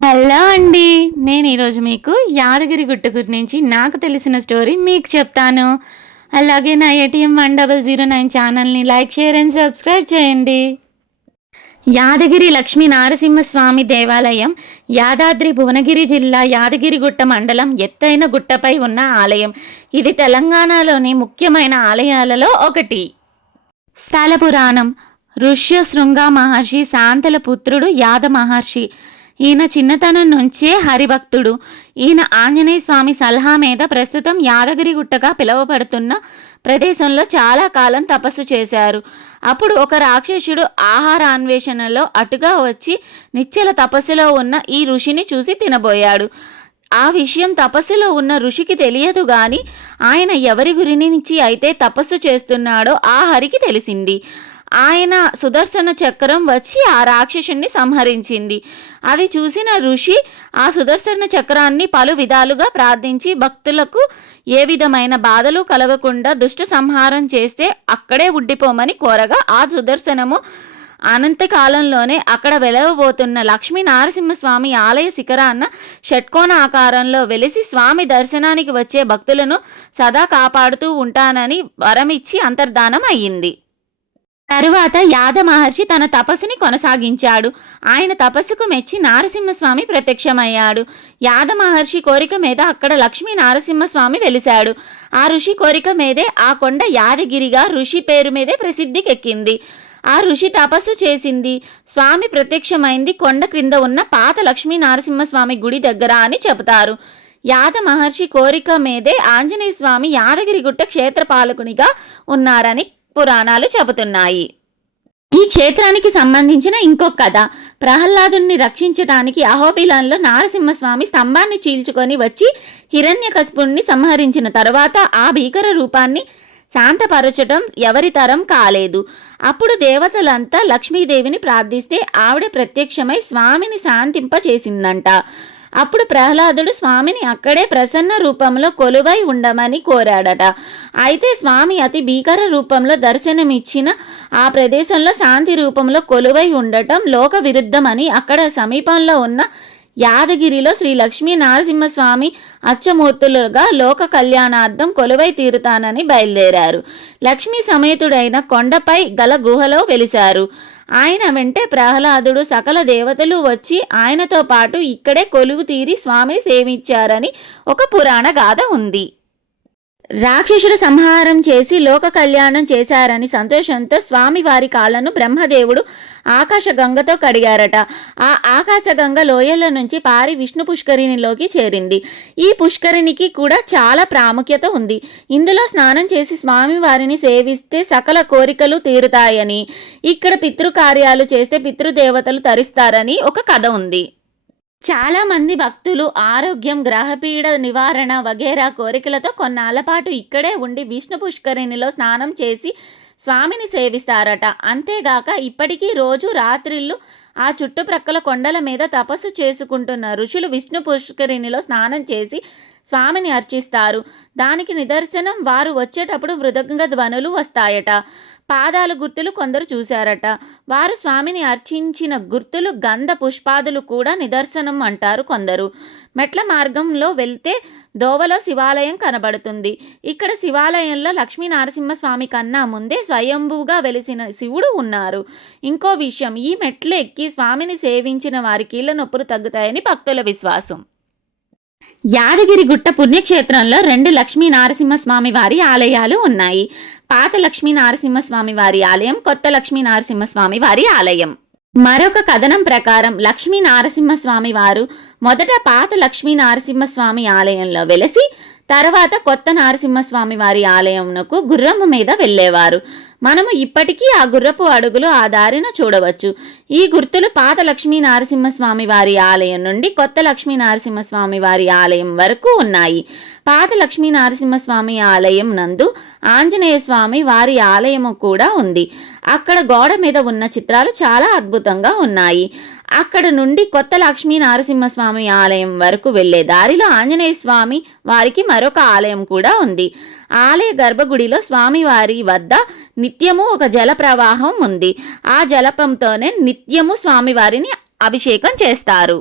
Hello అండి. నేను ఈరోజు మీకు యాదగిరిగుట్ట గురించి నాకు తెలిసిన స్టోరీ మీకు చెప్తాను. అలాగే నా ఏటీఎం 1009 ఛానల్‌ని లైక్, షేర్ అండ్ సబ్స్క్రైబ్ చేయండి. యాదగిరి లక్ష్మీ నారసింహస్వామి దేవాలయం యాదాద్రి భువనగిరి జిల్లా యాదగిరిగుట్ట మండలం ఎత్తైన గుట్టపై ఉన్న ఆలయం. ఇది తెలంగాణలోని ముఖ్యమైన ఆలయాలలో ఒకటి. స్థల పురాణం. ఋష్యశృంగ మహర్షి శాంతల పుత్రుడు యాద మహర్షి. ఈయన చిన్నతనం నుంచే హరిభక్తుడు. ఈయన ఆంజనేయ స్వామి సలహా మీద ప్రస్తుతం యాదగిరిగుట్టగా పిలువబడుతున్న ప్రదేశంలో చాలా కాలం తపస్సు చేశారు. అప్పుడు ఒక రాక్షసుడు ఆహార అన్వేషణలో అటుగా వచ్చి నిశ్చల తపస్సులో ఉన్న ఈ ఋషిని చూసి తినబోయాడు. ఆ విషయం తపస్సులో ఉన్న ఋషికి తెలియదు గాని ఆయన ఎవరి గురించి అయితే తపస్సు చేస్తున్నాడో ఆ హరికి తెలిసింది. ఆయన సుదర్శన చక్రం వచ్చి ఆ రాక్షసుని సంహరించింది. అది చూసిన ఋషి ఆ సుదర్శన చక్రాన్ని పలు విధాలుగా ప్రార్థించి భక్తులకు ఏ విధమైన బాధలు కలగకుండా దుష్ట సంహారం చేస్తే అక్కడే ఉండిపోమని కోరగా ఆ సుదర్శనము అనంతకాలంలోనే అక్కడ వెలవబోతున్న లక్ష్మీ నారసింహస్వామి ఆలయ శిఖరాన్న షట్కోణ ఆకారంలో వెలిసి స్వామి దర్శనానికి వచ్చే భక్తులను సదా కాపాడుతూ ఉంటానని వరమిచ్చి అంతర్ధానం అయ్యింది. తరువాత యాద మహర్షి తన తపస్సుని కొనసాగించాడు. ఆయన తపస్సుకు మెచ్చి నారసింహస్వామి ప్రత్యక్షమయ్యాడు. యాద మహర్షి కోరిక మీద అక్కడ లక్ష్మీ నారసింహస్వామి వెలిశాడు. ఆ ఋషి కోరిక మీదే ఆ కొండ యాదగిరిగా ఋషి పేరు మీదే ప్రసిద్ధికెక్కింది. ఆ ఋషి తపస్సు చేసింది స్వామి ప్రత్యక్షమైంది కొండ క్రింద ఉన్న పాత లక్ష్మీ నారసింహస్వామి గుడి దగ్గర అని చెబుతారు. యాద మహర్షి కోరిక మీదే ఆంజనేయ స్వామి యాదగిరిగుట్ట క్షేత్రపాలకునిగా ఉన్నారని పురాణాలు చెబుతున్నాయి. ఈ క్షేత్రానికి సంబంధించిన ఇంకొక కథ. ప్రహ్లాదుని రక్షించడానికి అహోబిలంలో నారసింహస్వామి స్తంభాన్ని చీల్చుకొని వచ్చి హిరణ్యకశిపుణ్ణి సంహరించిన తర్వాత ఆ భీకర రూపాన్ని శాంతపరచటం ఎవరి తరం కాలేదు. అప్పుడు దేవతలంతా లక్ష్మీదేవిని ప్రార్థిస్తే ఆవిడ ప్రత్యక్షమై స్వామిని శాంతింపచేసిందంట. అప్పుడు ప్రహ్లాదుడు స్వామిని అక్కడే ప్రసన్న రూపంలో కొలువై ఉండమని కోరాడట. అయితే స్వామి అతి భీకర రూపంలో దర్శనమిచ్చిన ఆ ప్రదేశంలో శాంతి రూపంలో కొలువై ఉండటం లోక విరుద్ధమని అక్కడ సమీపంలో ఉన్న యాదగిరిలో శ్రీ లక్ష్మీ నరసింహస్వామి అచ్చమూర్తులుగా లోక కళ్యాణార్థం కొలువై తీరుతానని బయలుదేరారు. లక్ష్మీ సమేతుడైన కొండపై గల గుహలో వెలిశారు. ఆయన వెంటే ప్రహ్లాదుడు సకల దేవతలు వచ్చి ఆయనతో పాటు ఇక్కడే కొలువు తీరి స్వామిని సేవించారని ఒక పురాణ గాథ ఉంది. రాక్షసుడు సంహారం చేసి లోక కళ్యాణం చేశారని సంతోషంతో స్వామి వారి కాళ్ళను బ్రహ్మదేవుడు ఆకాశగంగతో కడిగారట. ఆ ఆకాశగంగ లోయల నుంచి పారి విష్ణు పుష్కరిణిలోకి చేరింది. ఈ పుష్కరిణికి కూడా చాలా ప్రాముఖ్యత ఉంది. ఇందులో స్నానం చేసి స్వామి వారిని సేవిస్తే సకల కోరికలు తీరుతాయని, ఇక్కడ పితృకార్యాలు చేస్తే పితృదేవతలు తరిస్తారని ఒక కథ ఉంది. చాలామంది భక్తులు ఆరోగ్యం, గ్రహపీడ నివారణ వగేరా కోరికలతో కొన్నాళ్ల పాటు ఇక్కడే ఉండి విష్ణు పుష్కరిణిలో స్నానం చేసి స్వామిని సేవిస్తారట. అంతేగాక ఇప్పటికీ రోజు రాత్రిళ్ళు ఆ చుట్టుప్రక్కల కొండల మీద తపస్సు చేసుకుంటున్న ఋషులు విష్ణు పుష్కరిణిలో స్నానం చేసి స్వామిని అర్చిస్తారు. దానికి నిదర్శనం వారు వచ్చేటప్పుడు మృదంగ ధ్వనులు వస్తాయట. పాదాలు గుర్తులు కొందరు చూశారట. వారు స్వామిని అర్చించిన గుర్తులు గంధ పుష్పాదులు కూడా నిదర్శనం అంటారు కొందరు. మెట్ల మార్గంలో వెళ్తే దోవలో శివాలయం కనబడుతుంది. ఇక్కడ శివాలయంలో లక్ష్మీ నరసింహస్వామి కన్నా ముందే స్వయంభూగా వెలిసిన శివుడు ఉన్నారు. ఇంకో విషయం, ఈ మెట్లు ఎక్కి స్వామిని సేవించిన వారి కీళ్ళ నొప్పులు తగ్గుతాయని భక్తుల విశ్వాసం. యాదగిరిగుట్ట పుణ్యక్షేత్రంలో 2 లక్ష్మీ నరసింహస్వామి వారి ఆలయాలు ఉన్నాయి. పాత లక్ష్మీ నరసింహస్వామి వారి ఆలయం, కొత్త లక్ష్మీ నరసింహస్వామి వారి ఆలయం. మరొక కథనం ప్రకారం లక్ష్మీ నరసింహస్వామి వారు మొదట పాత లక్ష్మీ నరసింహస్వామి ఆలయంలో వెలసి తర్వాత కొత్త నరసింహస్వామి వారి ఆలయంకు గుర్రము మీద వెళ్ళేవారు. మనము ఇప్పటికీ ఆ గుర్రపు అడుగులు ఆ దారిన చూడవచ్చు. ఈ గుర్తులు పాత లక్ష్మీ నరసింహస్వామి వారి ఆలయం నుండి కొత్త లక్ష్మీ నరసింహస్వామి వారి ఆలయం వరకు ఉన్నాయి. పాత లక్ష్మీ నరసింహస్వామి ఆలయం నందు ఆంజనేయ స్వామి వారి ఆలయము కూడా ఉంది. అక్కడ గోడ మీద ఉన్న చిత్రాలు చాలా అద్భుతంగా ఉన్నాయి. అక్కడ నుండి కొత్త లక్ష్మీ నరసింహస్వామి ఆలయం వరకు వెళ్లే దారిలో ఆంజనేయ స్వామి వారికి మరొక ఆలయం కూడా ఉంది. ఆలయ గర్భగుడిలో స్వామివారి వద్ద నిత్యము ఒక జల ప్రవాహం ఉంది. ఆ జలపంతోనే నిత్యము స్వామివారిని అభిషేకం చేస్తారు.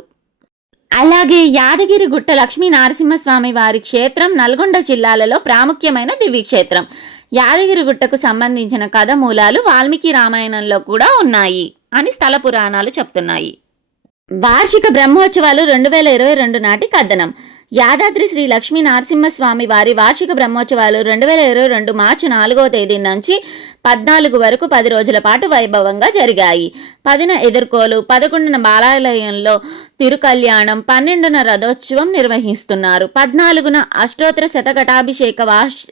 అలాగే యాదగిరిగుట్ట లక్ష్మీ నరసింహస్వామి వారి క్షేత్రం నల్గొండ జిల్లాలలో ప్రాముఖ్యమైన దివ్యక్షేత్రం. యాదగిరిగుట్టకు సంబంధించిన కథ మూలాలు వాల్మీకి రామాయణంలో కూడా ఉన్నాయి అని స్థల పురాణాలు చెప్తున్నాయి. వార్షిక బ్రహ్మోత్సవాలు 2022 నాటి కథనం. యాదాద్రి శ్రీ లక్ష్మీ నరసింహస్వామి వారి వార్షిక బ్రహ్మోత్సవాలు 2022 మార్చి 4వ తేదీ నుంచి 14 వరకు 10 రోజుల పాటు వైభవంగా జరిగాయి. 10న ఎదుర్కోలు, 11న బాలాలయంలో తిరుకల్యాణం, 12న రథోత్సవం నిర్వహిస్తున్నారు. 14న అష్టోత్తర శతఘటాభిషేక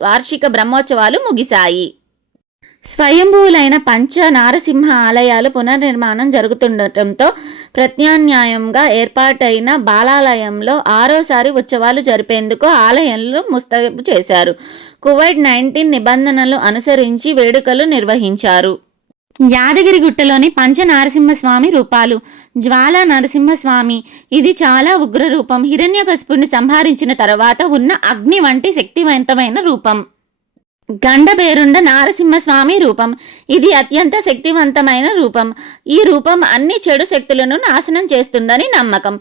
వార్షిక బ్రహ్మోత్సవాలు ముగిశాయి. స్వయంభూవులైన పంచ నారసింహ ఆలయాలు పునర్నిర్మాణం జరుగుతుండటంతో ప్రత్యామ్నాయంగా ఏర్పాటైన బాలాలయంలో 6వసారి ఉత్సవాలు జరిపేందుకు ఆలయంలో ముస్తబు చేశారు. కోవిడ్-19 నిబంధనలు అనుసరించి వేడుకలు నిర్వహించారు. యాదగిరిగుట్టలోని పంచ నరసింహస్వామి రూపాలు. జ్వాలా నరసింహస్వామి, ఇది చాలా ఉగ్ర రూపం. హిరణ్యకశిపుని సంహరించిన తర్వాత ఉన్న అగ్ని వంటి శక్తివంతమైన రూపం. గండబేరుండ నారసింహస్వామి రూపం, ఇది అత్యంత శక్తివంతమైన రూపం. ఈ రూపం అన్ని చెడు శక్తులను నాశనం చేస్తుందని నమ్మకం.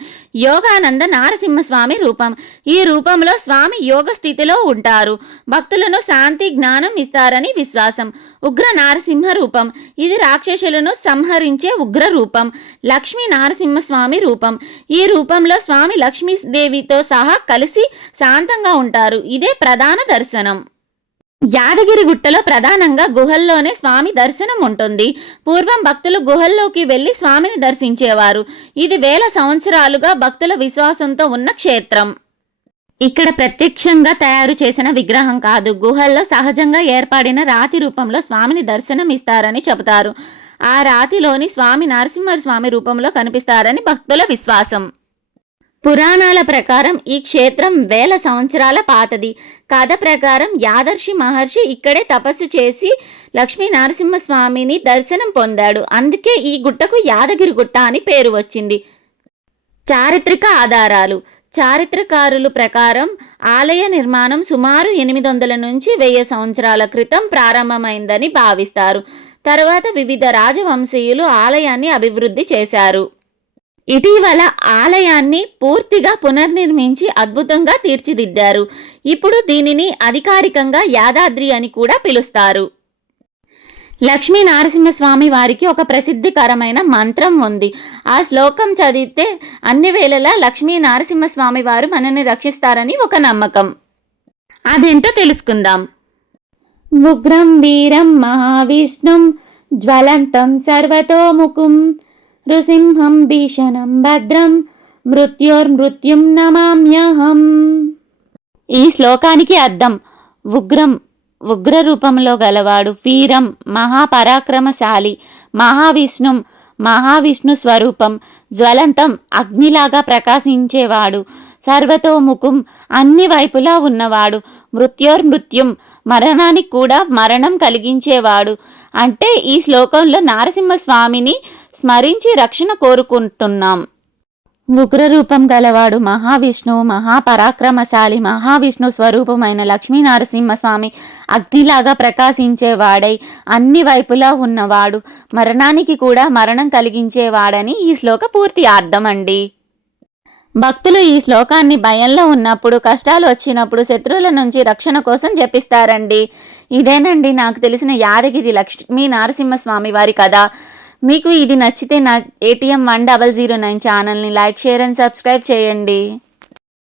యోగానంద నారసింహస్వామి రూపం, ఈ రూపంలో స్వామి యోగ స్థితిలో ఉంటారు. భక్తులను శాంతి, జ్ఞానం ఇస్తారని విశ్వాసం. ఉగ్ర నారసింహ రూపం, ఇది రాక్షసులను సంహరించే ఉగ్ర రూపం. లక్ష్మీ నరసింహస్వామి రూపం, ఈ రూపంలో స్వామి లక్ష్మీదేవితో సహా కలిసి శాంతంగా ఉంటారు. ఇదే ప్రధాన దర్శనం. యాదగిరిగుట్టలో ప్రధానంగా గుహల్లోనే స్వామి దర్శనం ఉంటుంది. పూర్వం భక్తులు గుహల్లోకి వెళ్లి స్వామిని దర్శించేవారు. ఇది వేల సంవత్సరాలుగా భక్తుల విశ్వాసంతో ఉన్న క్షేత్రం. ఇక్కడ ప్రత్యక్షంగా తయారు చేసిన విగ్రహం కాదు, గుహల్లో సహజంగా ఏర్పడిన రాతి రూపంలో స్వామిని దర్శనం ఇస్తారని చెబుతారు. ఆ రాతిలోని స్వామి నరసింహస్వామి రూపంలో కనిపిస్తారని భక్తుల విశ్వాసం. పురాణాల ప్రకారం ఈ క్షేత్రం వేల సంవత్సరాల పాతది. కథ ప్రకారం యాదర్శి మహర్షి ఇక్కడే తపస్సు చేసి లక్ష్మీ నరసింహస్వామిని దర్శనం పొందాడు. అందుకే ఈ గుట్టకు యాదగిరిగుట్ట అని పేరు వచ్చింది. చారిత్రక ఆధారాలు. చారిత్రకారుల ప్రకారం ఆలయ నిర్మాణం సుమారు 800 నుంచి 1000 సంవత్సరాల క్రితం ప్రారంభమైందని భావిస్తారు. తర్వాత వివిధ రాజవంశీయులు ఆలయాన్ని అభివృద్ధి చేశారు. ఇటీవల ఆలయాన్ని పూర్తిగా పునర్నిర్మించి అద్భుతంగా తీర్చిదిద్దారు. ఇప్పుడు దీనిని అధికారికంగా యాదాద్రి అని కూడా పిలుస్తారు. లక్ష్మీ నరసింహస్వామి వారికి ఒక ప్రసిద్ధికరమైన మంత్రం ఉంది. ఆ శ్లోకం చదివితే అన్ని వేళలా లక్ష్మీ నరసింహస్వామి వారు మనల్ని రక్షిస్తారని ఒక నమ్మకం. అదేంటో తెలుసుకుందాం. ఉగ్రం వీరం మహావిష్ణుం జ్వలంతం సర్వతోముఖం నృసింహం భీషణం భద్రం మృత్యోర్మృత్యుం నమామ్యహం. ఈ శ్లోకానికి అర్థం ఉగ్ర రూపంలో గలవాడు, వీరం మహాపరాక్రమశాలి, మహావిష్ణు స్వరూపం, జ్వలంతం అగ్నిలాగా ప్రకాశించేవాడు, సర్వతోముఖం అన్ని వైపులా ఉన్నవాడు, మృత్యోర్మృత్యుం మరణానికి కూడా మరణం కలిగించేవాడు. అంటే ఈ శ్లోకంలో నరసింహస్వామిని స్మరించి రక్షణ కోరుకుంటున్నాం. ఉగ్రరూపం గలవాడు మహావిష్ణువు, మహాపరాక్రమశాలి, మహావిష్ణు స్వరూపమైన లక్ష్మీ నరసింహస్వామి అగ్నిలాగా ప్రకాశించేవాడై అన్ని వైపులా ఉన్నవాడు, మరణానికి కూడా మరణం కలిగించేవాడని ఈ శ్లోక పూర్తి అర్థం అండి. భక్తులు ఈ శ్లోకాన్ని భయంలో ఉన్నప్పుడు, కష్టాలు వచ్చినప్పుడు, శత్రువుల నుంచి రక్షణ కోసం జపిస్తారండి. ఇదేనండి నాకు తెలిసిన యాదగిరి లక్ష్మీ నరసింహస్వామి వారి కథ. మీకు ఇది నచ్చితే నా ATM 1009 ఛానల్ని లైక్, షేర్ అండ్ సబ్స్క్రైబ్ చేయండి.